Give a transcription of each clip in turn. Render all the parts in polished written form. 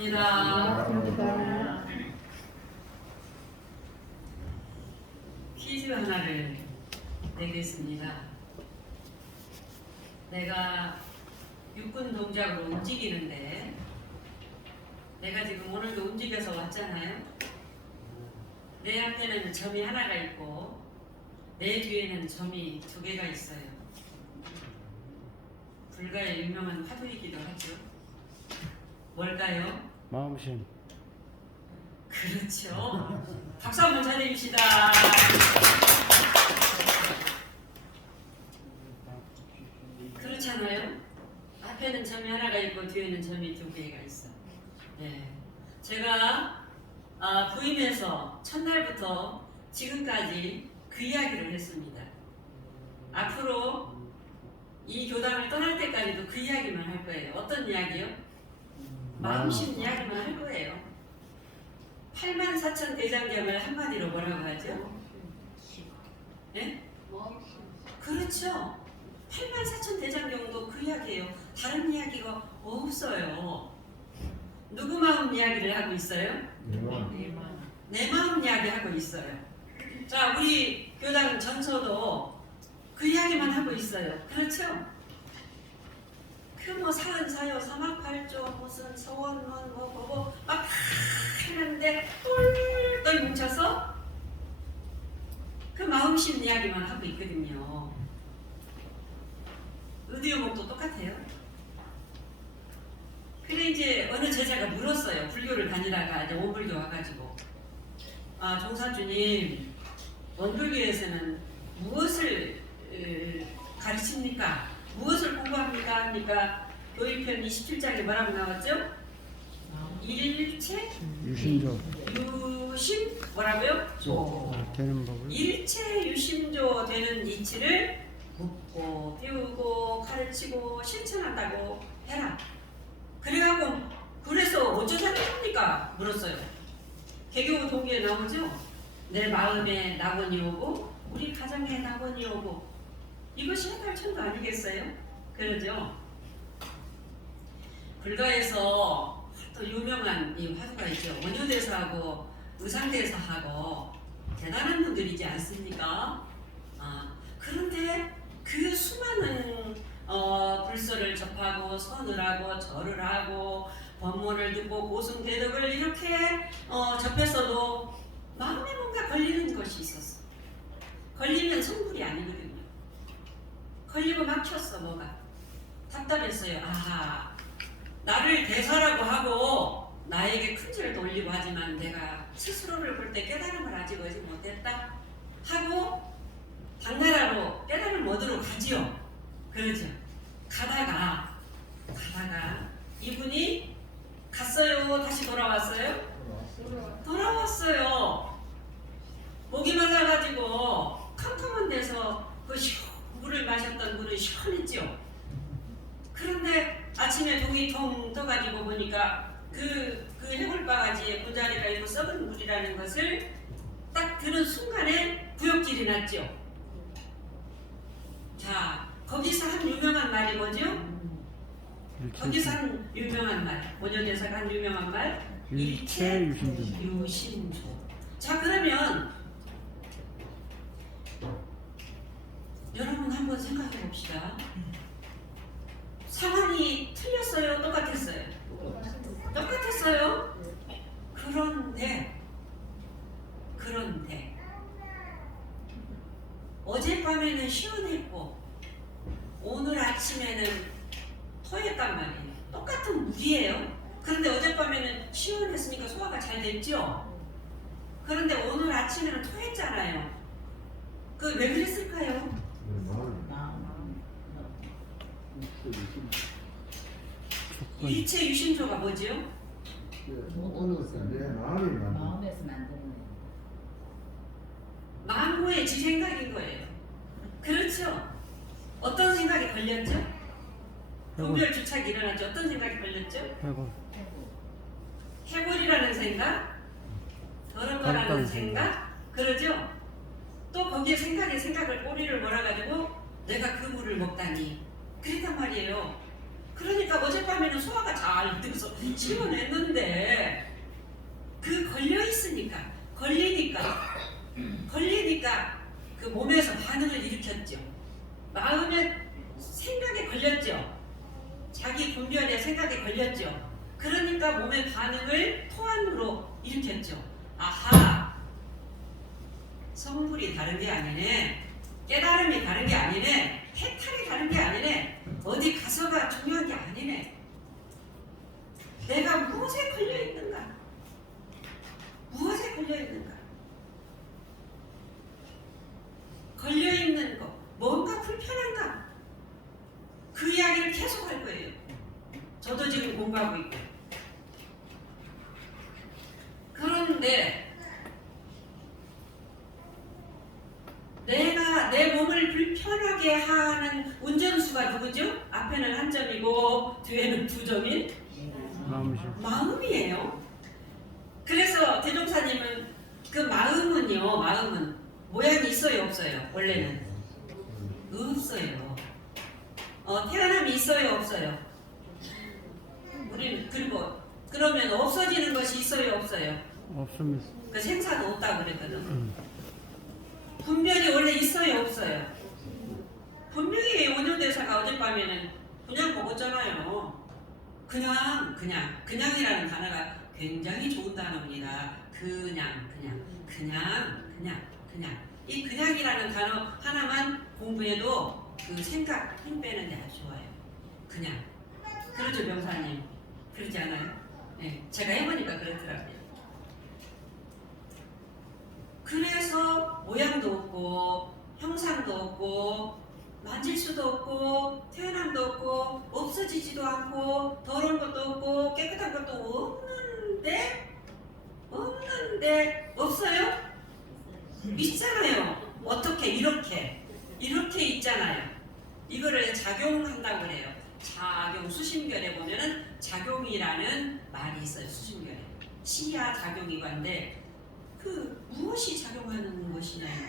반갑습니다. 반갑습니다. 퀴즈 하나를 내겠습니다. 내가 육군 동작으로 움직이는데 내가 지금 오늘도 움직여서 왔잖아요. 내 앞에는 점이 하나가 있고 내 뒤에는 점이 두 개가 있어요. 불가의 유명한 화두이기도 하죠. 뭘까요? 마음심. 그렇죠. 박수 한번 쳐드립시다. 그렇잖아요. 앞에는 점이 하나가 있고 뒤에는 점이 두 개가 있어. 네. 제가 부임해서 첫날부터 지금까지 그 이야기를 했습니다. 앞으로 이 교당을 떠날 때까지도 그 이야기만 할 거예요. 어떤 이야기요? 마음심 이야기만 할 거예요. 84,000 대장경을 한마디로 뭐라고 하죠? 예? 그렇죠. 84,000 대장경도 그 이야기예요. 다른 이야기가 없어요. 누구 마음 이야기를 하고 있어요? 내 마음 이야기 하고 있어요. 자, 우리 교당 전서도 그 이야기만 하고 있어요. 그렇죠? 그 뭐 사은사요, 사막팔조, 무슨 서원문 막 했는데 똘똘 뭉쳐서 그 마음심 이야기만 하고 있거든요. 의도용목도 똑같아요. 그래 이제 어느 제자가 물었어요. 불교를 다니다가 이제 원불교 와가지고 종사주님, 원불교에서는 무엇을 가르칩니까? 무엇을 공부합니까? 하니까 교일편 27장에 뭐라고 나왔죠? 일체 유심조. 유심 뭐라고요? 되는 법을. 일체 유심조 되는 이치를 묻고 배우고 가르치고 실천한다고 해라. 그래갖고 그래서 어쩌자는 겁니까? 물었어요. 개교 동기에 나오죠? 내 마음에 낙원이 오고 우리 가정에 낙원이 오고 이것이 해탈천도 아니겠어요? 그러죠? 불가에서 또 유명한 이 화두가 있죠. 원효대사하고 의상대사하고 대단한 분들이지 않습니까? 그런데 그 수많은 불서를 접하고 선을 하고 절을 하고 법문을 듣고 고승대덕을 이렇게 접했어도 마음에 뭔가 걸리는 것이 있었어. 걸리면 성불이 아니거든요. 걸리고 막혔어. 뭐가 답답했어요. 아하, 나를 대사라고 하고 나에게 큰절을 돌리고 하지만 내가 스스로를 볼 때 깨달음을 아직 얻지 못했다 하고 당나라로 깨달음 얻으러 가지요. 그러죠. 가다가 이분이 갔어요. 다시 돌아왔어요. 돌아왔어요. 목이 말라가지고 캄캄한 데서 그 물을 마셨던 물은 시원했죠. 그런데 아침에 목이 통 떠가지고 보니까 그 해골바가지에 분자리가 있고 썩은 물이라는 것을 딱 들은 순간에 구역질이 났죠. 자, 거기서 한 유명한 말이 뭐죠? 거기서 한 유명한 말, 원효대사가 한 유명한 말, 일체 유심조. 유심조. 자, 그러면 여러분 한번 생각해 봅시다. 상황이 틀렸어요? 똑같았어요? 똑같았어요. 그런데 어젯밤에는 시원했고 오늘 아침에는 토했단 말이에요. 똑같은 물이에요. 그런데 어젯밤에는 시원했으니까 소화가 잘 됐죠? 그런데 오늘 아침에는 토했잖아요. 그 왜 그랬을까요? 일체 유심조가 뭐지요? 마음에서 만드는 만고의 지 생각인 거예요. 그렇죠? 어떤 생각이 걸렸죠? 분별 주착이 일어났죠. 어떤 생각이 걸렸죠? 해골. 해골이라는 생각, 더러운 거라는 생각, 그러죠? 또 거기에 생각을 꼬리를 몰아가지고 내가 그 물을 먹다니 그랬단 말이에요. 그러니까 어젯밤에는 소화가 잘 돼서 시원했는데 걸렸으니까 걸리니까 그 몸에서 반응을 일으켰죠. 마음의 생각에 걸렸죠. 자기 분별의 생각에 걸렸죠. 그러니까 몸의 반응을 토안으로 일으켰죠. 아하, 성불이 다른 게 아니네, 깨달음이 다른 게 아니네, 해탈이 다른 게 아니네, 어디 가서가 중요한 게 아니네. 내가 무엇에 걸려 있는가? 무엇에 걸려 있는가? 걸려 있는 거, 뭔가 불편한가? 그 이야기를 계속 할 거예요. 저도 지금 공부하고 있고. 그런데 내가 내 몸을 불편하게 하는 운전수가 누구죠? 앞에는 한 점이고 뒤에는 두 점인 마음이죠. 마음이에요. 그래서 대종사님은 그 마음은 모양이 있어요, 없어요? 원래는 없어요. 태어남이 있어요, 없어요? 우리는 그러면 없어지는 것이 있어요, 없어요? 없습니다. 그 생사도 없다고 그랬거든. 분별이 원래 있어요, 없어요? 분명히 원효대사가 어젯밤에는 그냥 먹었잖아요. 그냥이라는 단어가 굉장히 좋은 단어입니다. 그냥. 이 그냥이라는 단어 하나만 공부해도 그 생각 힘 빼는데 아주 좋아요. 그냥. 그러죠, 명사님? 그러지 않아요? 네, 제가 해보니까 그렇더라고요. 그래서 모양도 없고 형상도 없고 만질 수도 없고 태어남도 없고 없어지지도 않고 더러운 것도 없고 깨끗한 것도 없는데 없어요? 있잖아요. 어떻게 이렇게 있잖아요. 이거를 작용한다고 그래요. 수심결에 보면은 작용이라는 말이 있어요. 수심결에 시야 작용이관데 그 무엇이 작용하는 것이냐요.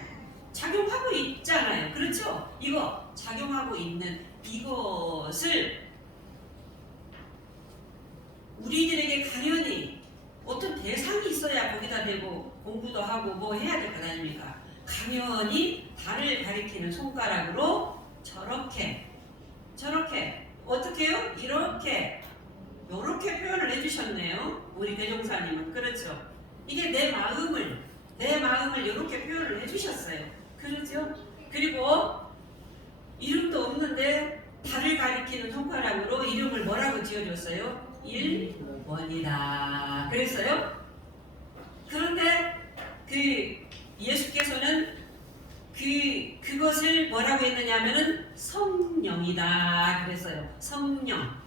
작용하고 있잖아요. 그렇죠? 이거 작용하고 있는 이것을 우리들에게 당연히 어떤 대상이 있어야 거기다 대고 공부도 하고 뭐 해야 될 거 아닙니까? 당연히 달을 가리키는 손가락으로 저렇게 어떻게요? 이렇게 표현을 해주셨네요. 우리 대종사님은. 그렇죠? 이게 내 마음을 이렇게 표현을 해주셨어요. 그렇죠? 그리고 이름도 없는데 달을 가리키는 손가락으로 이름을 뭐라고 지어줬어요? 일원이다. 그랬어요? 그런데 그 예수께서는 그것을 뭐라고 했느냐면은 성령이다 그랬어요. 성령,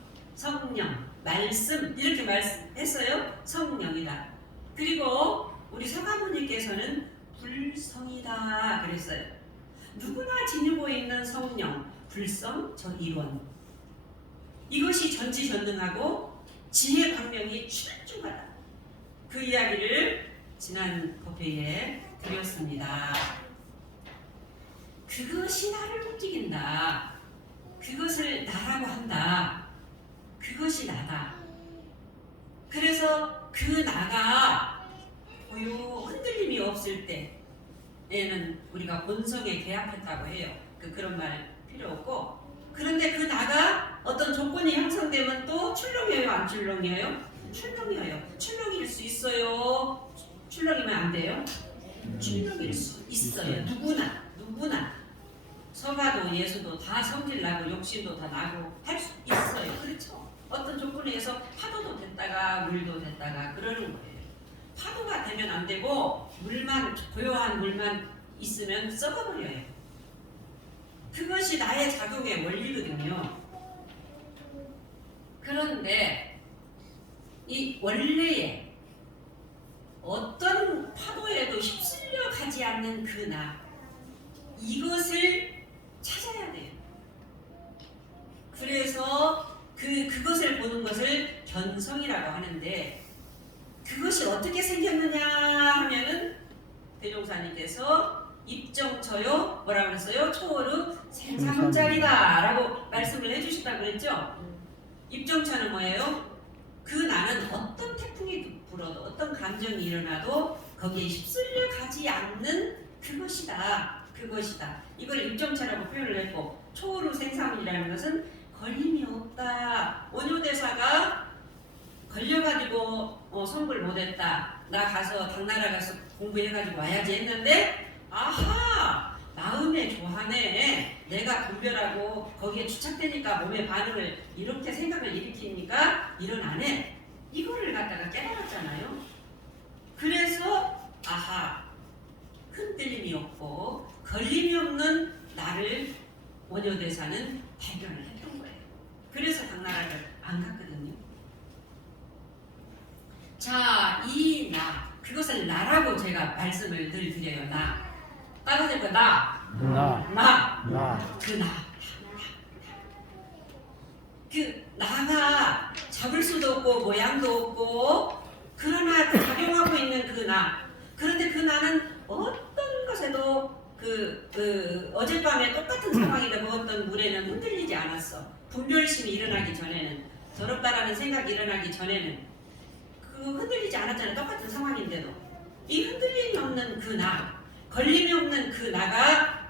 말씀 이렇게 말씀했어요. 성령이다. 그리고 우리 서가모니께서는 불성이다 그랬어요. 누구나 지니고 있는 성령, 불성, 전일원. 이것이 전지전능하고 지혜 광명이 출중하다. 그 이야기를 지난 법회에 드렸습니다. 그것이 나를 움직인다. 그것을 나라고 한다. 그것이 나다. 그래서 그 나가 흔들림이 없을 때에는 우리가 본성에 개합했다고 해요. 그런 말 필요 없고. 그런데 그 나가 어떤 조건이 형성되면 또 출렁여요, 안 출렁여요? 출렁여요. 출렁일 수 있어요. 출렁이면 안 돼요? 출렁일 수 있어요. 누구나. 서가도 예수도 다 성질나고 욕심도 다 나고 할 수 있어요. 그렇죠? 어떤 조건에 의해서 파도도 됐다가 물도 됐다가 그러는 거예요. 파도가 되면 안 되고 고요한 물만 있으면 썩어버려요. 그것이 나의 작용의 원리거든요. 그런데 이 원래의 어떤 파도에도 휩쓸려 가지 않는 그 나, 이것을 찾아야 돼요. 그래서 그것을 보는 것을 견성이라고 하는데, 그것이 어떻게 생겼느냐 하면은 대종사님께서 입정처요 뭐라고 그랬어요? 초월의 생사문자리다 라고 말씀을 해주셨다고 그랬죠? 입정처는 뭐예요? 그 나는 어떤 태풍이 불어도 어떤 감정이 일어나도 거기에 휩쓸려 가지 않는 그것이다. 그것이다. 이걸 입정체라고 표현을 했고, 초루 생사문이라는 것은 걸림이 없다. 원효대사가 걸려가지고 선걸 못했다. 나 가서 당나라 가서 공부해가지고 와야지 했는데, 아하, 마음에 좋아하네. 내가 분별하고 거기에 주착되니까 몸의 반응을 이렇게 생각을 일으키니까 일어나네. 이거를 갖다가 깨달았잖아요. 그래서 아하, 흔들림이 없고 걸림이 없는 나를 원효대사는 발견을 했던 거예요. 그래서 당나라를 안 갔거든요. 자, 이 나, 그것을 나라고 제가 말씀을 늘 드려요. 나. 따라서 그 나. 그 나. 그 나가 잡을 수도 없고 모양도 없고 그러나 작용하고 있는 그 나. 그런데 그 나는 어떤 것에도 어젯밤에 똑같은 상황에다 먹었던 물에는 흔들리지 않았어. 분별심이 일어나기 전에는, 더럽다라는 생각이 일어나기 전에는 흔들리지 않았잖아요. 똑같은 상황인데도. 이 흔들림이 없는 그 나, 걸림이 없는 그 나가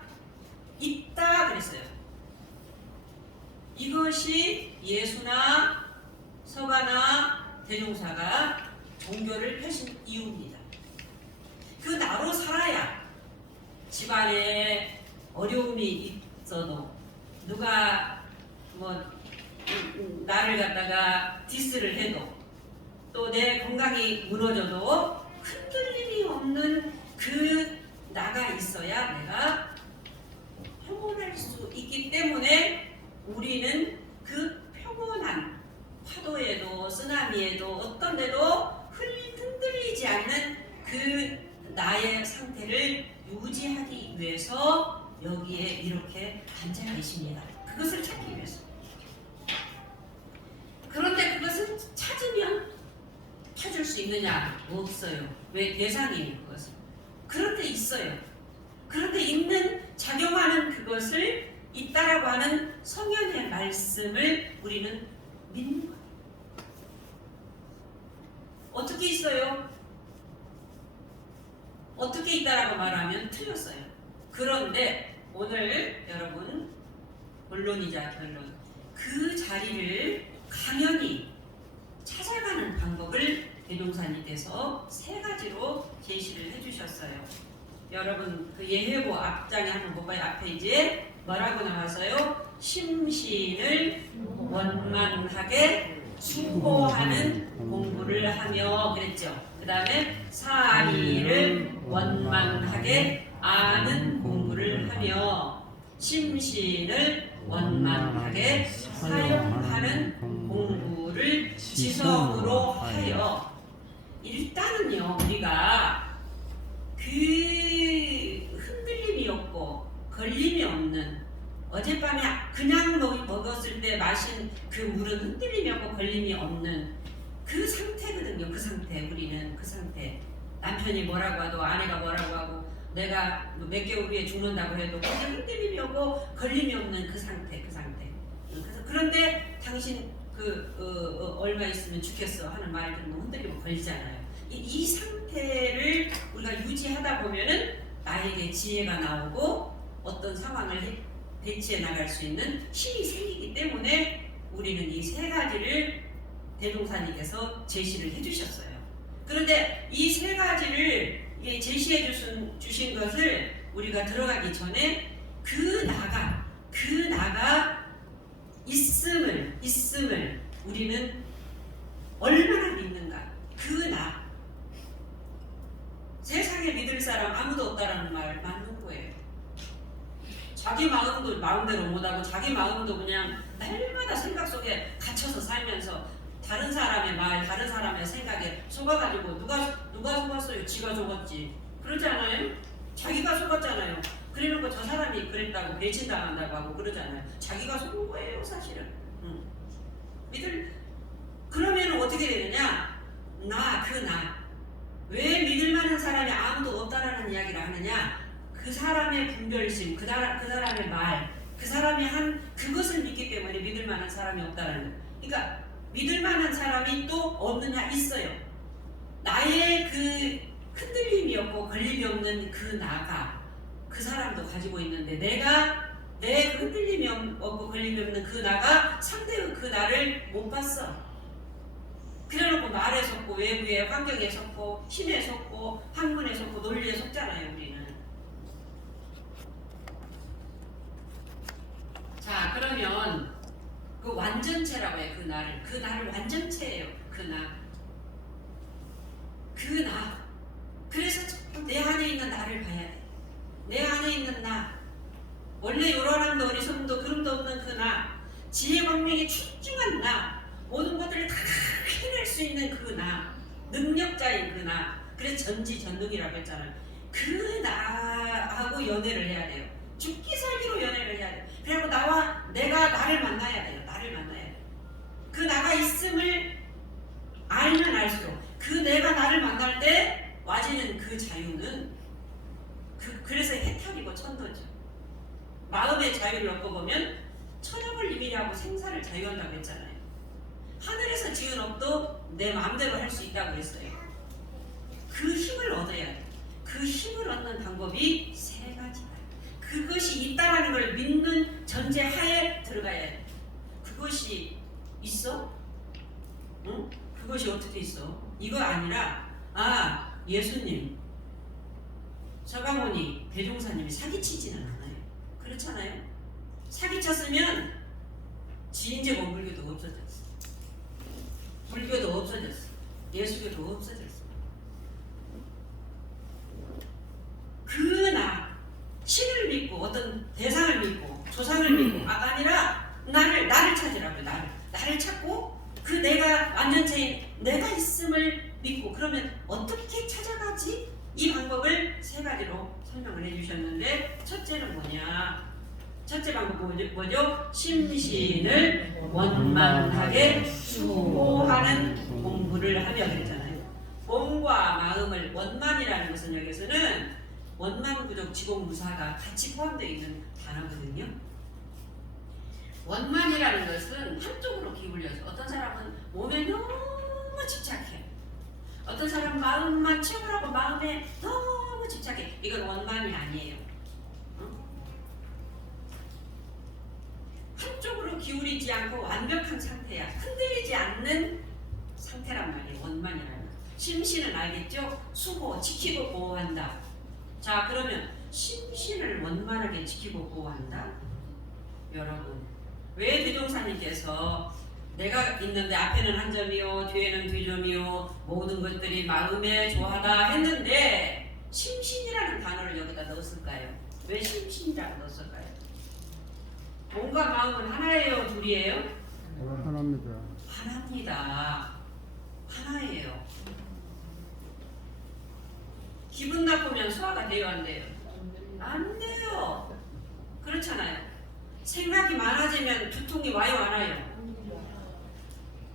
있다 그랬어요. 이것이 예수나 서가나 대종사가 종교를 펴신 이유입니다. 그 나로 살아야 집안에 어려움이 있어도 누가 나를 갖다가 디스를 해도 또 내 건강이 무너져도 흔들림이 없는 그 나가 있어야 내가 평온할 수 있기 때문에 우리는 그 평온한 파도에도 쓰나미에도 어떤 데도 흔들리지 않는 그 나의 상태를 유지하기 위해서 여기에 이렇게 앉아 계십니다. 그것을 찾기 위해서. 그런데 그것을 찾으면 찾을 수 있느냐? 없어요. 왜? 대상이에요. 그것은. 그런데 있어요. 그런데 있는 작용하는 그것을 있다라고 하는 성현의 말씀을 우리는 믿는 거예요. 어떻게 있어요? 어떻게 있다라고 말하면 틀렸어요. 그런데 오늘 여러분 본론이자 결론, 그 자리를 강연히 찾아가는 방법을 대종사님께서 세 가지로 제시를 해주셨어요. 여러분 그 예회보 앞장에 한번 볼까요? 앞페이지에 뭐라고 나와서요? 심신을 원만하게 수호하는 공부를 하며 그랬죠. 그 다음에 사리를 원만하게 아는 공부를 하며 심신을 원만하게 사용하는 공부를 지성으로 하여. 일단은요, 우리가 그 흔들림이 없고 걸림이 없는, 어젯밤에 그냥 먹었을 때 마신 그 물은 흔들림이 없고 걸림이 없는 그 상태거든요. 그 상태, 우리는 그 상태. 남편이 뭐라고 하고 아내가 뭐라고 하고 내가 몇 개월 후에 죽는다고 해도 그냥 흔들림이 없고 걸림이 없는 그 상태, 그 상태. 그런데 당신 얼마 있으면 죽겠어 하는 말 들으면 흔들리고 걸리잖아요. 이 상태를 우리가 유지하다 보면은 나에게 지혜가 나오고 어떤 상황을 대치해 나갈 수 있는 힘이 생기기 때문에 우리는 이 세 가지를 대종사님께서 제시를 해주셨어요. 그런데 이 세 가지를 제시해 주신 것을 우리가 들어가기 전에 그 나가 있음을 우리는 얼마나 믿는가. 그 나. 세상에 믿을 사람 아무도 없다라는 말 맞는 거예요. 자기 마음도 마음대로 못하고 자기 마음도 그냥 날마다 생각 속에 갇혀서 살면서 다른 사람의 말, 다른 사람의 생각에 속아가지고 누가 속았어요? 지가 속았지. 그러지 않아요? 자기가 속았잖아요. 그래놓고 저 사람이 그랬다고 배신당한다고 하고 그러잖아요. 자기가 속은 거예요, 사실은. 그러면 어떻게 되느냐? 왜 믿을 만한 사람이 아무도 없다라는 이야기를 하느냐? 그 사람의 분별심, 그 사람의 말, 그 사람이 한 그것을 믿기 때문에 믿을 만한 사람이 없다라는. 그러니까 믿을 만한 사람이 또 없느냐? 있어요. 나의 그 흔들림이 걸림이 없는 그 나가 그 사람도 가지고 있는데 내가 내 흔들림이 없고 걸림이 없는 그 나가 상대의 그 나를 못 봤어. 그래놓고 말에 속고 외부의 환경에 속고 힘에 속고 학문에 속고 논리에 속잖아요 우리는. 자 그러면 그 완전체라고 해요. 그 나를 완전체예요. 그 나. 그래서 내 안에 있는 나를 봐야 돼. 내 안에 있는 나. 원래 요란함도 어리석음도 그름도 없는 그 나. 지혜 광명이 출중한 나. 모든 것들을 다 해낼 수 있는 그 나. 능력자인 그 나. 그래서 전지전능이라고 했잖아요. 그 나하고 연애를 해야 돼요. 죽기 살기로 연애를 해야 돼요. 그리고 내가 나를 만나야 돼요. 나를 만나야 돼요. 그 나가 있음을 알면 알수록 그 내가 나를 만날 때 와지는 그 자유는 그래서 해탈이고 천도죠. 마음의 자유를 얻고 보면 천업을 이미하고 생사를 자유한다고 했잖아요. 하늘에서 지은 업도 내 마음대로 할 수 있다고 했어요. 그 힘을 얻어야 돼. 그 힘을 얻는 방법이 세 가지다. 그것이 있다라는 걸 믿는 전제하에 들어가야 돼. 그것이 있어? 응? 그것이 어떻게 있어? 이거 아니라 예수님, 서가모니, 대종사님이 사기치지는 않아요. 그렇잖아요. 사기쳤으면 지인제고 물교도 없어졌어. 불교도 없어졌어. 예수교도 없어졌어. 나 신을 믿고 어떤 대상을 믿고 조상을 믿고 아니라 나를 찾으라고요. 나를 찾고 그 내가 완전체인 내가 있음을 믿고 그러면 어떻게 찾아가지? 이 방법을 세 가지로 설명을 해주셨는데 첫째는 뭐냐? 첫째 방법은 뭐죠? 심신을 원만하게 수호하는 공부를 하며 그랬잖아요. 몸과 마음을 원만이라는 것은 여기서는 원만구족 지공무사가 같이 포함되어 있는 단어거든요. 원만이라는 것은 한쪽으로 기울여서 어떤 사람은 몸에 너무 집착해. 어떤 사람은 마음만 채우라고 마음에 너무 집착해. 이건 원만이 아니에요. 한쪽으로 기울이지 않고 완벽한 상태야. 흔들리지 않는 상태란 말이에요. 원만이라는 거. 심신은 알겠죠? 수호, 지키고 보호한다. 자 그러면 심신을 원만하게 지키고 보호한다? 여러분 왜 대종사님께서 내가 있는데 앞에는 한 점이요 뒤에는 두 점이요 모든 것들이 마음에 조하다 했는데 심신이라는 단어를 여기다 넣었을까요? 왜 심신이라고 넣었을까요? 몸과 마음은 하나예요? 둘이에요? 하나입니다. 하나입니다. 하나예요. 기분 나쁘면 소화가 돼요? 안 돼요? 안 돼요. 그렇잖아요. 생각이 많아지면 두통이 와요? 안 와요?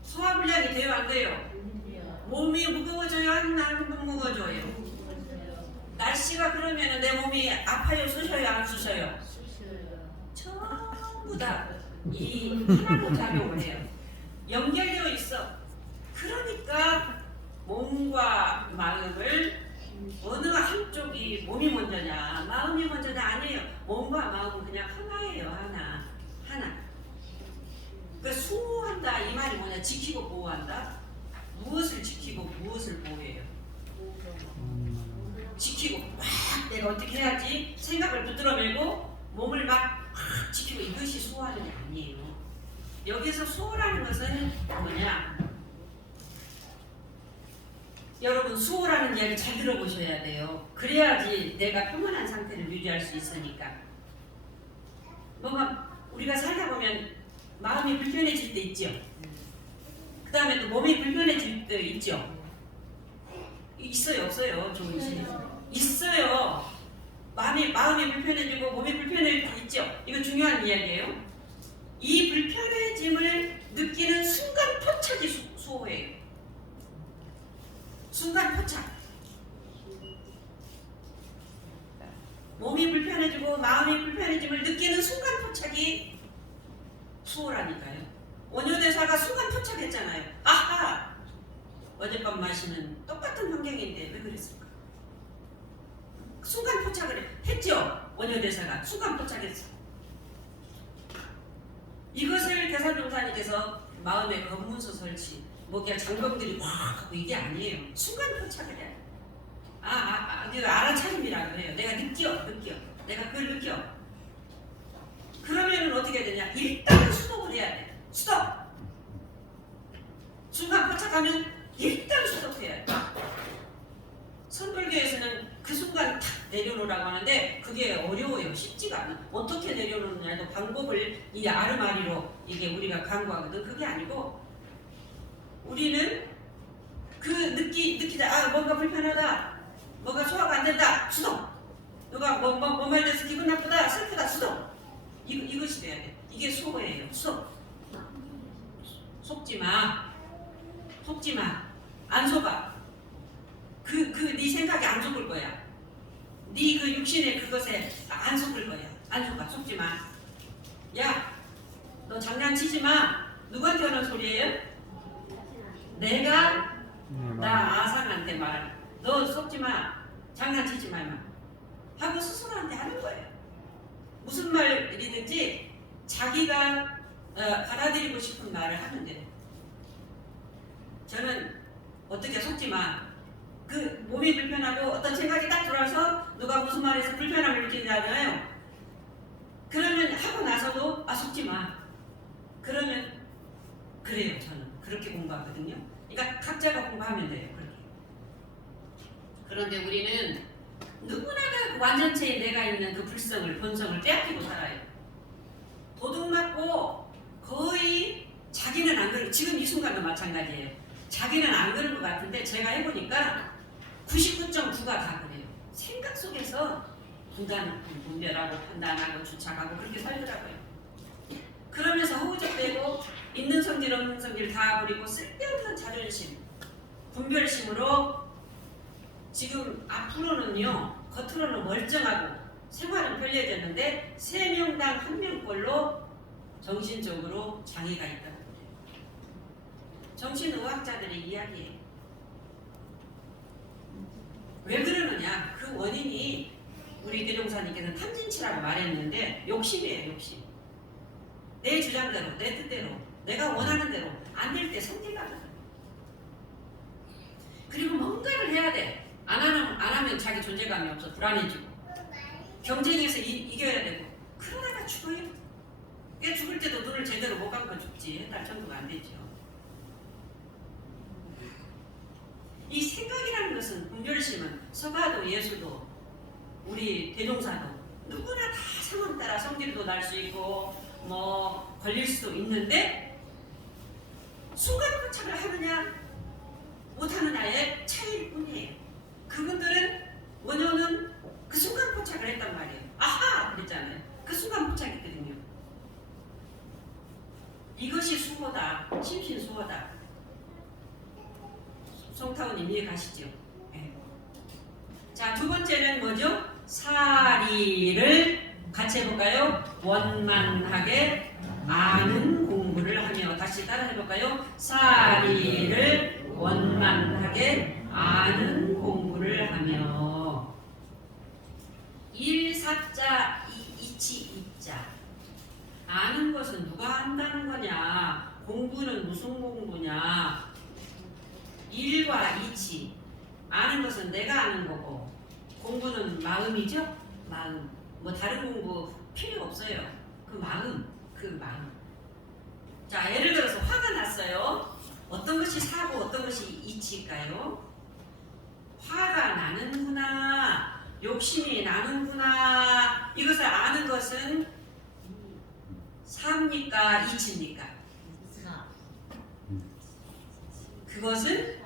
소화불량이 돼요? 안 돼요? 몸이 무거워져요? 안 무거워져요? 날씨가 그러면 내 몸이 아파요? 쑤셔요? 안 쑤셔요? 전부 다 이 하나로 작용을 해요. 연결되어 있어. 그러니까 몸과 마음을 어느 한쪽이 몸이 먼저냐 마음이 먼저냐 아니에요. 몸과 마음은 그냥 하나예요. 하나. 그러니까 수호한다 이 말이 뭐냐? 지키고 보호한다. 무엇을 지키고 무엇을 보호해요? 지키고 막 내가 어떻게 해야지 생각을 붙들어매고 몸을 막 지키고 이것이 수호하는 게 아니에요. 여기서 수호라는 것은 뭐냐? 여러분 수호라는 이야기 잘 들어보셔야 돼요. 그래야지 내가 평온한 상태를 유지할 수 있으니까. 뭔가 우리가 살다 보면 마음이 불편해질 때 있죠. 그 다음에 또 몸이 불편해질 때 있죠. 있어요 없어요? 좋은 씨 있어요. 마음이 불편해지고 몸이 불편해질 때 있죠. 이거 중요한 이야기예요. 이 불편해짐을 느끼는 순간 포착이 수호예요. 순간 포착. 몸이 불편해지고 마음이 불편해짐을 느끼는 순간 포착이 수호라니까요. 원효대사가 순간 포착했잖아요. 아하! 어젯밤 마시는 똑같은 환경인데 왜 그랬을까? 순간 포착을 했죠. 원효대사가 순간 포착했어. 이것을 대사동사님께서 마음에 검문소 설치, 뭐 그냥 장검들이 와 하고 이게 아니에요. 순간 포착을 해야 돼. 그 알아차림이라고 해요. 내가 느껴. 내가 그걸 느껴. 그러면은 어떻게 되냐? 일단 수동을 해야 돼. 수동. 순간 포착하면 일단 수동해야 돼. 선불교에서는 그 순간 탁 내려놓으라고 하는데 그게 어려워요. 쉽지가 않아. 어떻게 내려놓느냐도 방법을 이 아르마리로 이게 우리가 강구하거든. 그게 아니고 우리는 그 느끼다. 뭔가 불편하다. 뭐가 소화가 안 된다. 수동. 누가 뭐 말돼서 기분 나쁘다. 슬프다. 수동. 이것이 돼야 돼. 이게 소예요. 수동. 속지 마. 안 속아. 네 생각에 안 속을 거야. 네 그 육신의 그것에 안 속을 거야. 안 속아. 속지 마. 야, 너 장난치지 마. 누구한테 하는 소리예요? 내가 나 아상한테 말하는. 너 속지 마. 장난치지 마. 하고 스스로한테 하는 거예요. 무슨 말이든지 자기가 받아들이고 싶은 말을 하면 돼요. 저는 어떻게 속지 마. 그 몸이 불편하고 어떤 생각이 딱 들어와서 누가 무슨 말해서 불편함을 느낀다잖아요. 그러면 하고 나서도 속지 마. 그러면 그래요. 저는 그렇게 공부하거든요. 그러니까 각자가 공부하면 돼요. 그렇게. 그런데 우리는 누구나 그 완전체에 내가 있는 그 불성을 본성을 빼앗기고 살아요. 도둑맞고 거의 자기는 안 그러고 지금 이 순간도 마찬가지예요. 자기는 안 그런 것 같은데 제가 해보니까 99.9가 다 그래요. 생각 속에서 분별하고 판단하고 주착하고 그렇게 살더라고요. 그러면서 허우적대고 있는 성질 없는 성질 다 버리고 쓸데없는 자존심, 분별심으로 지금 앞으로는요 겉으로는 멀쩡하고 생활은 편리해졌는데 3명당 1명꼴로 정신적으로 장애가 있다고 그래요. 정신의학자들의 이야기예요. 왜 그러느냐? 그 원인이 우리 대종사님께서는 탐진치라고 말했는데 욕심이에요. 욕심. 내 주장대로, 내 뜻대로, 내가 원하는 대로 안 될 때 성질나잖아요. 그리고 뭔가를 해야 돼. 안 하면 자기 존재감이 없어. 불안해지고. 경쟁에서 이겨야 되고. 그러다가 죽어요. 얘 죽을 때도 눈을 제대로 못 감고 죽지. 한 달 정도가 안 되죠. 이 생각이라는 것은 분별심은 서가도 예수도 우리 대종사도 누구나 다 상황 따라 성질도 날 수 있고 뭐 걸릴 수도 있는데 순간 포착을 하느냐 못하느냐의 차이일 뿐이에요. 그분들은 원효는 그 순간 포착을 했단 말이에요. 아하! 그랬잖아요. 그 순간 포착했거든요. 이것이 수호다. 심신수호다. 송타운님 이해 가시죠? 네. 자, 두 번째는 뭐죠? 사리를 같이 해볼까요? 원만하게 아는 공부를 하며 다시 따라 해볼까요? 사리를 원만하게 아는 공부를 하며 일사자 이치 이자 아는 것은 누가 한다는 거냐? 공부는 무슨 공부냐? 일과 이치 아는 것은 내가 아는 거고 공부는 마음이죠? 마음 뭐 다른 공부 필요 없어요. 그 마음 자 예를 들어서 화가 났어요. 어떤 것이 사고 어떤 것이 이치일까요? 화가 나는구나 욕심이 나는구나 이것을 아는 것은 사입니까 이치입니까? 그것은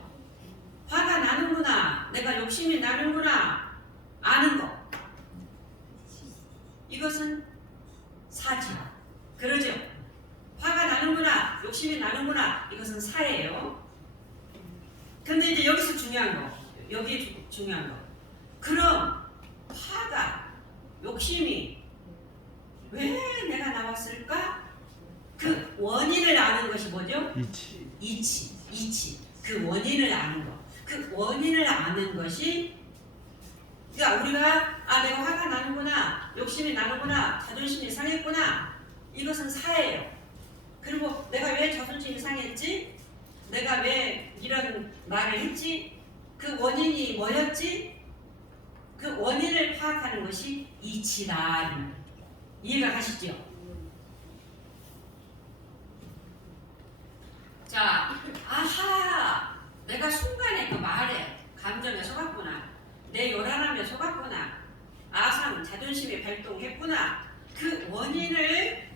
화가 나는구나 내가 욕심이 나는구나 아는 것 이것은 사지 그러죠? 화가 나는구나 욕심이 나는구나 이것은 사예요. 근데 이제 여기서 중요한 거 여기 중요한 거 그럼 화가 욕심이 왜 내가 나왔을까? 그 원인을 아는 것이 뭐죠? 이치 그 원인을 아는 것 그 원인을 아는 것이 그러니까 우리가 내가 화가 나는구나, 욕심이 나는구나, 자존심이 상했구나, 이것은 사예요. 그리고 내가 왜 자존심이 상했지? 내가 왜 이런 말을 했지? 그 원인이 뭐였지? 그 원인을 파악하는 것이 이치다. 이해가 가시죠? 자, 아하, 내가 순간에 그 말에 감정에 속았구나, 내 요란함에 속았구나, 아상 자존심이 발동했구나. 그 원인을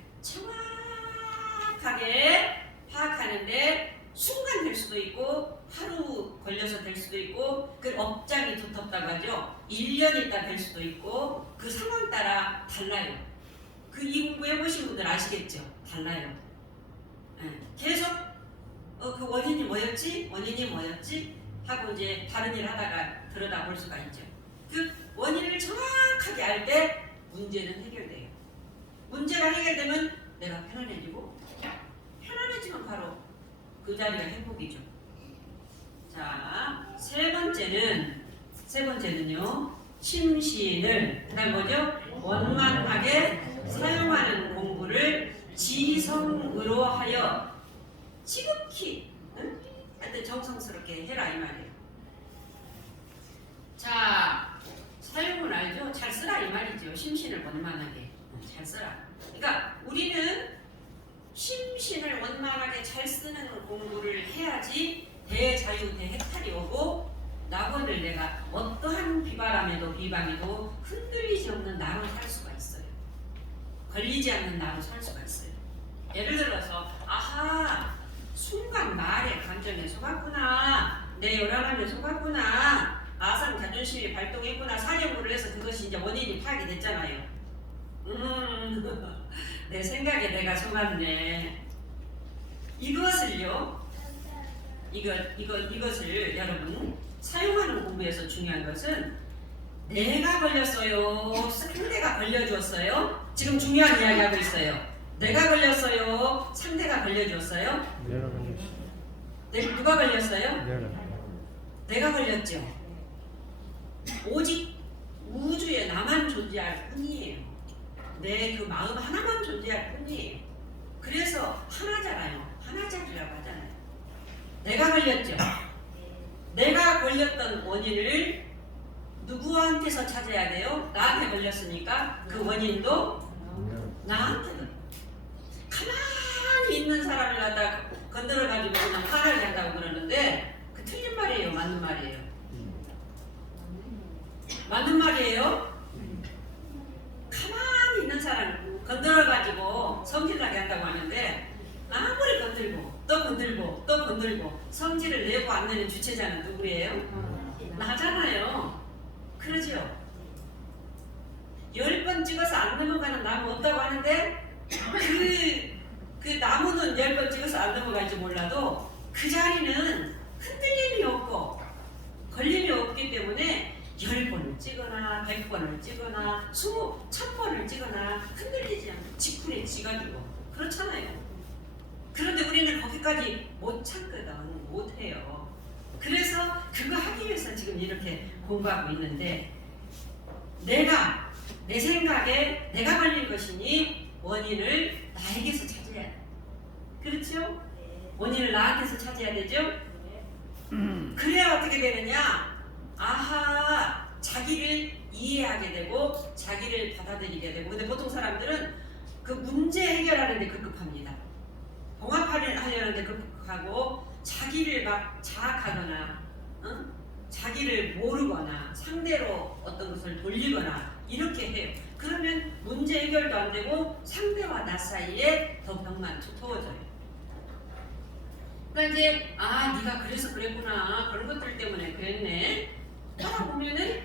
정확하게 파악하는데 순간 될 수도 있고 하루 걸려서 될 수도 있고 그 업장이 두텁다고 하죠. 1년 있다 될 수도 있고 그 상황 따라 달라요. 그 이 공부 해보신 분들 아시겠죠? 달라요. 계속 그 원인이 뭐였지? 원인이 뭐였지? 하고 이제 다른 일 하다가 들여다볼 수가 있죠. 그 원인을 정확하게 알 때 문제는 해결돼요. 문제가 해결되면 내가 편안해지고 편안해지면 바로 그 자리가 행복이죠. 자, 세 번째는요. 심신을 그다음 뭐죠? 원만하게 사용하는 공부를 지성으로 하여 지극히 하여튼 정성스럽게 해라 이 말이에요. 자, 사용을 알죠? 잘 쓰라 이 말이죠. 심신을 원만하게 잘 쓰라. 그러니까 우리는 심신을 원만하게 잘 쓰는 공부를 해야지 대자유 대해탈이 오고 낙원을 내가 어떠한 비바람에도 비방에도 흔들리지 없는 나로 살 수가 있어요. 걸리지 않는 나로 살 수가 있어요. 예를 들어서 아하, 순간 말에 감정에 속았구나, 내 요란함에 속았구나, 아상 자존심이 발동했구나, 사령구를 해서 그것이 이제 원인이 파악이 됐잖아요. 내 생각에 내가 속았네. 이것을요, 이것을 여러분 사용하는 공부에서 중요한 것은 내가 걸렸어요, 상대가 걸려주었어요. 지금 중요한 이야기 하고 있어요. 내가 걸렸어요, 상대가 걸려주었어요. 내가 걸렸어. 누가 걸렸어요? 내가 내가 걸렸죠. 오직 우주에 나만 존재할 뿐이에요. 내 그 마음 하나만 존재할 뿐이에요. 그래서 하나잖아요. 하나짜리라고 하잖아요. 내가 걸렸죠. 내가 걸렸던 원인을 누구한테서 찾아야 돼요? 나한테 걸렸으니까 그 원인도 나한테는. 가만히 있는 사람을 갖다 건드려가지고 그냥 화를 낸다고 그러는데 그 틀린 말이에요? 맞는 말이에요? 맞는 말이에요? 가만히 있는 사람을 건드려가지고 성질나게 한다고 하는데 아무리 건들고 또 건들고 또 건들고 성질을 내고 안 내는 주체자는 누구예요? 나잖아요. 그러죠? 10번 찍어서 안 넘어가는 나무 없다고 하는데 그 나무는 10번 찍어서 안 넘어갈지 몰라도 그 자리는 흔들림이 없고 걸림이 없기 때문에 10번을 찍거나 100번을 찍거나 1000번을 찍거나 흔들리지 않고 지푸레 지가지고 그렇잖아요. 그런데 우리는 거기까지 못 참거든, 못해요. 그래서 그거 하기 위해서 지금 이렇게 공부하고 있는데 내가 내 생각에 내가 걸린 것이니 원인을 나에게서 찾아야 돼. 그렇죠? 원인을 나한테서 찾아야 되죠? 그래야 어떻게 되느냐? 아하, 자기를 이해하게 되고 자기를 받아들이게 되고. 근데 보통 사람들은 그 문제 해결하는데 급급합니다. 봉합하려는데 급급하고 자기를 막 자학하거나 자기를 모르거나 상대로 어떤 것을 돌리거나 이렇게 해요. 그러면 문제 해결도 안 되고 상대와 나 사이에 더 벽만 두터워져요. 그러니까 이제 네가 그래서 그랬구나, 그런 것들 때문에 그랬네 하다 보면은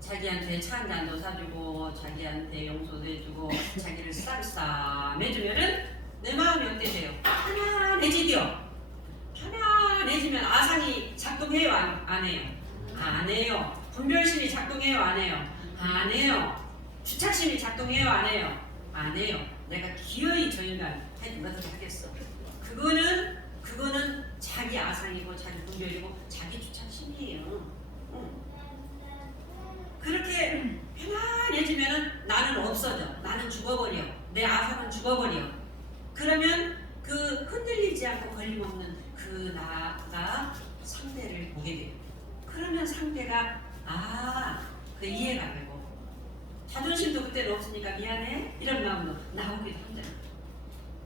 자기한테 차 한 잔도 사주고 자기한테 용서도 해주고 자기를 쌈쌈해주면은 내 마음이 어때 돼요? 편안해지죠? 편안해지면 아상이 작동해요? 안 해요? 안 해요. 분별심이 작동해요? 안 해요? 안 해요. 주착심이 작동해요? 안 해요? 안 해요. 내가 기어이 저 인간 해도 어떻게 하겠어? 그거는 자기 아상이고 자기 분별이고 자기 주착심이에요. 그렇게 그게 편안해지면은 나는 없어져. 나는 죽어버려. 내 아사는 죽어버려. 그러면 그 흔들리지 않고 걸림없는 그 나가 상대를 보게 돼요. 그러면 상대가 그 이해가 되고 자존심도 그때는 없으니까 미안해 이런 마음도 나오기도 하잖아.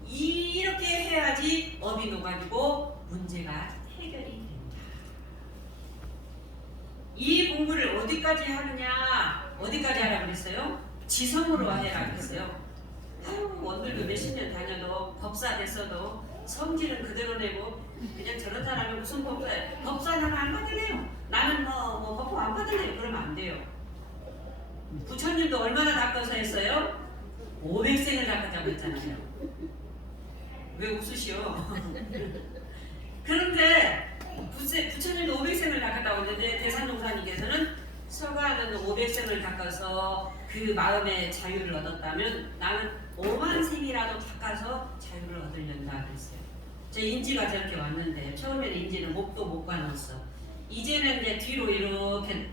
이렇게 해야지 업이 녹아지고 문제가 해결이 됩니다. 이 공부를 어디까지 하느냐, 어디까지 하라고 그랬어요? 지성으로 해라 그랬어요. 아유, 원들도 몇십 년 다녀도 법사 됐어도 성질은 그대로 내고 그냥 저런 사람은 무슨 법사예요? 법사 나는 안 받을래요. 나는 뭐 법법 안 받을래요. 그러면 안 돼요. 부처님도 얼마나 닦아서 했어요? 500생을 닦았다고 했잖아요. 왜 웃으시오? 그런데 부처님도 500생을 닦았다고 했는데 대산종사님께서는 서가는 500생을 닦아서 그 마음의 자유를 얻었다면 나는 5만 생이라도 닦아서 자유를 얻으려다 그랬어요. 제 인지가 저렇게 왔는데 처음에는 인지는 목도 못 가놨어. 이제는 이제 뒤로 이렇게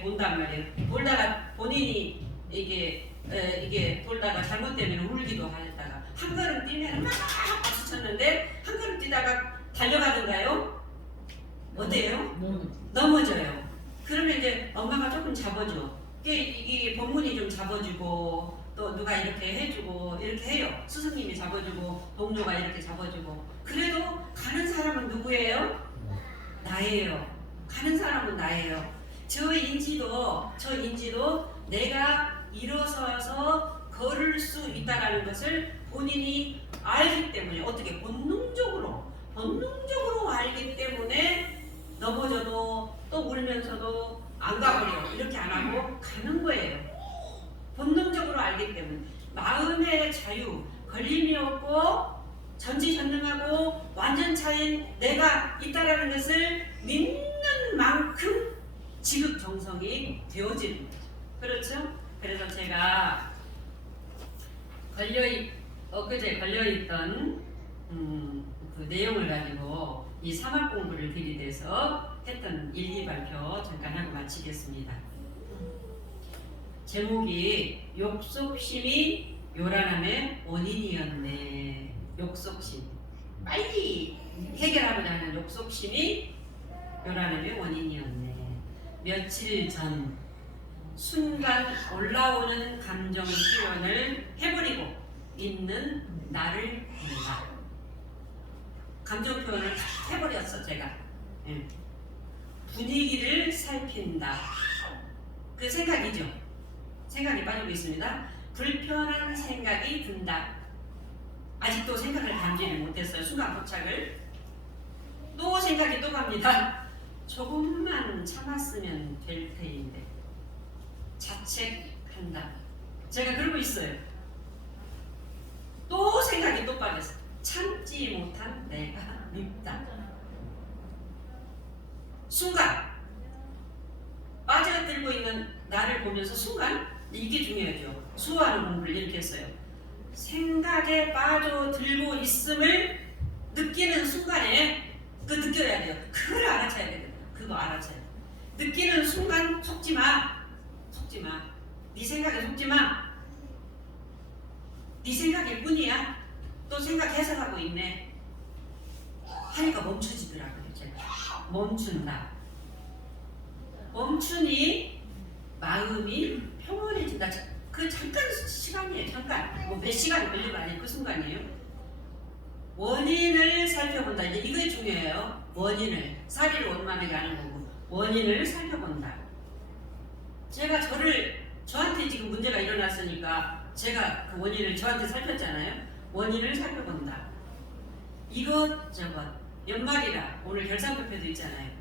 돈단 말이에요. 돌다가 본인이 이게 돌다가 잘못되면 울기도 하다가 한 걸음 뛰면 막 박수 쳤는데 한 걸음 뛰다가 달려가던가요? 어때요? 넘어져요. 그러면 이제 엄마가 조금 잡아줘. 이게 법문이 좀 잡아주고 또 누가 이렇게 해주고 이렇게 해요. 스승님이 잡아주고 동료가 이렇게 잡아주고 그래도 가는 사람은 누구예요? 나예요. 가는 사람은 나예요. 저 인지도 내가 일어서서 걸을 수 있다라는 것을 본인이 알기 때문에 어떻게 본능적으로 알기 때문에 넘어져도 또 울면서도 안 가버려. 이렇게 안 하고 가는 거예요. 본능적으로 알기 때문에 마음의 자유, 걸림이 없고 전지전능하고 완전차인 내가 있다라는 것을 믿는 만큼 지극정성이 되어지는 거죠. 그렇죠? 그래서 제가 엊그제 걸려있던 그 내용을 가지고 이 사막 공부를 들이대서 했던 일기 발표 잠깐 하고 마치겠습니다. 제목이 욕속심이 요란함의 원인이었네. 욕속심. 빨리 해결하고자 하는 욕속심이 요란함의 원인이었네. 며칠 전 순간 올라오는 감정 표현을 해버리고 있는 나를 본다. 감정 표현을 해버렸어 제가. 분위기를 살핀다. 그 생각이죠. 생각이 빠지고 있습니다. 불편한 생각이 든다. 아직도 생각을 감지를 못했어요. 순간 포착을. 또 생각이 또 갑니다. 조금만 참았으면 될 테인데. 자책한다. 제가 그러고 있어요. 또 생각이 또 빠졌어. 참지 못한 내가 밉다. 순간 빠져들고 있는 나를 보면서 순간 이게 중요하죠. 수호하는 공부를 이렇게 했어요. 생각에 빠져들고 있음을 느끼는 순간에 느껴야 돼요. 그걸 알아차야 돼요. 그거 알아차야 돼요. 느끼는 순간 속지 마. 네 생각에 속지 마. 네 생각일 뿐이야. 또 생각 해석하고 있네. 하니까 멈춰지더라고요. 제가 멈춘다. 멈추니 마음이 평온해진다. 그 잠깐 시간이에요. 잠깐. 뭐 몇 시간 걸린 거 아니에요. 그 순간이에요. 원인을 살펴본다. 이제 이게 중요해요. 원인을. 사리를 원만하게 하는 거고. 원인을 살펴본다. 제가 저한테 지금 문제가 일어났으니까 제가 그 원인을 저한테 살폈잖아요. 원인을 살펴본다. 이것저것 연말이라 오늘 결산표도 있잖아요.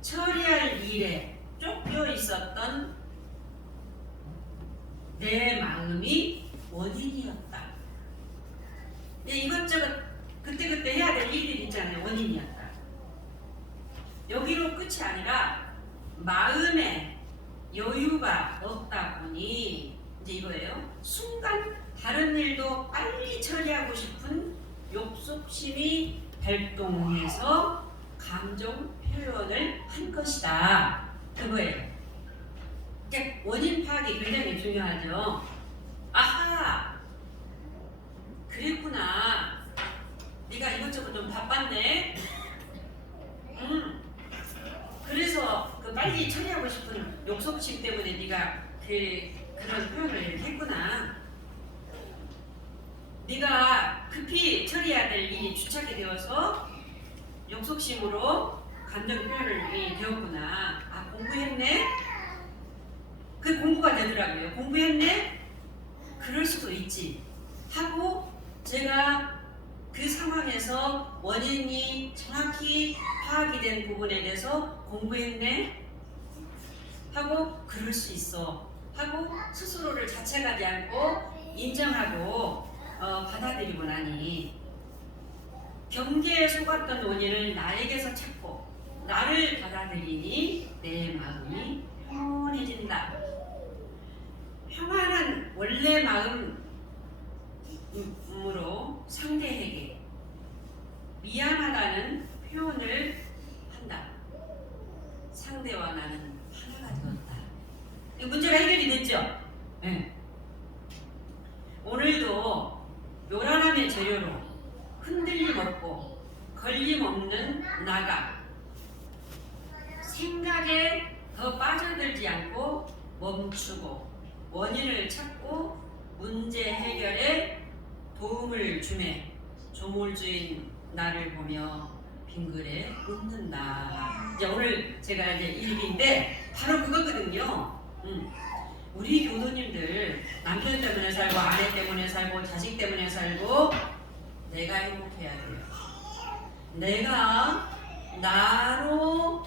처리할 일에 쫓겨 있었던 내 마음이 원인이었다. 이것저것 그때그때 해야 될 일들이 있잖아요. 원인이었다. 여기로 끝이 아니라 마음에 여유가 없다 보니 이제 이거예요. 순간 다른 일도 빨리 처리하고 싶은 욕속심이 발동해서 감정 표현을 한 것이다. 그거예요. 그러니까 원인 파악이 굉장히 중요하죠. 아하, 그랬구나. 네가 이것저것 좀 바빴네. 그래서 그 빨리 처리하고 싶은 욕심심 때문에 네가 그런 표현을 했구나. 네가 급히 처리해야 될 일이 주착이 되어서 욕심심으로 감정 표현을 되었구나. 아, 공부했네? 그 공부가 되더라고요. 공부했네? 그럴 수도 있지. 하고 제가 그 상황에서 원인이 정확히 파악이 된 부분에 대해서 공부했네? 하고 그럴 수 있어. 하고 스스로를 자책하지 않고 인정하고 받아들이고 나니 경계에 속았던 원인을 나에게서 찾고 나를 받아들이니 내 마음이 평온해진다. 평안한 원래 마음으로 상대에게 미안하다는 표현을 한다. 상대와 나는 하나가 되었다. 이 문제가 해결이 됐죠? 네. 오늘도 요란함의 재료로 흔들림 없고 걸림 없는 나가 생각에 더 빠져들지 않고 멈추고 원인을 찾고 문제 해결에 도움을 주매 조물주인 나를 보며 빙그레 웃는다. 이제 오늘 제가 이제 일기인데 바로 그거거든요. 우리 교도님들 남편 때문에 살고 아내 때문에 살고 자식 때문에 살고 내가 행복해야 돼요. 내가 나로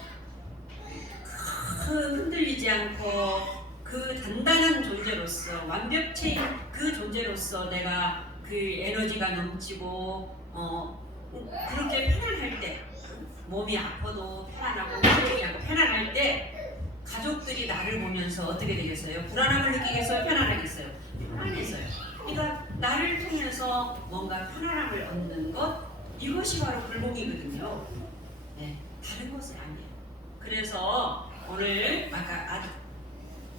흔들리지 않고 그 단단한 존재로서 완벽체인 그 존재로서 내가 그 에너지가 넘치고 그렇게 편안할 때 몸이 아파도 편안하고 힘이 하고 편안할 때 가족들이 나를 보면서 어떻게 되겠어요? 불안함을 느끼겠어요? 편안하겠어요? 편안해져요. 그러니까 나를 통해서 뭔가 편안함을 얻는 것 이것이 바로 불복이거든요. 네, 다른 것이 아니에요. 그래서 오늘 아까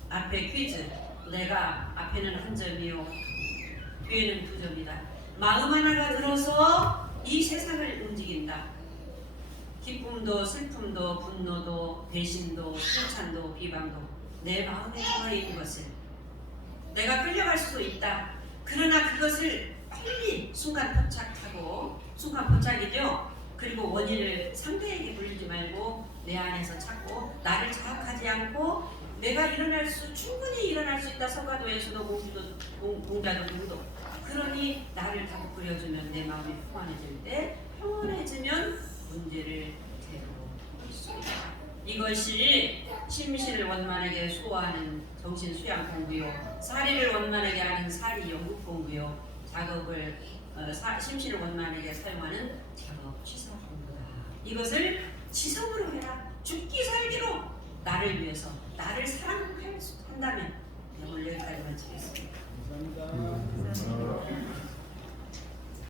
앞에 퀴즈 내가 앞에는 한 점이요 뒤에는 두 점이다. 마음 하나가 들어서 이 세상을 움직인다. 기쁨도 슬픔도 분노도 배신도 칭찬도 비방도 내 마음에 들어있는 것을 내가 끌려갈 수도 있다. 그러나 그것을 빨리 순간 포착하고 순간 포착이죠. 그리고 원인을 상대에게 돌리지 말고 내 안에서 찾고 나를 자학하지 않고 내가 충분히 일어날 수 있다. 서가도에서도 공자도 누구도 그러니 나를 다 그려주면 내 마음이 평안해질 때 평온해지면 문제를 제대로 볼 수 있다. 이것이 심신을 원만하게 소화하는 정신 수양 공부요. 사리를 원만하게 하는 사리 연구 공부요. 작업을 심신을 원만하게 사용하는 작업 취사 공부다. 이것을 지성으로 해라. 죽기 살기로 나를 위해서 나를 사랑한다면 오늘 여기까지 마치겠습니다. 감사합니다.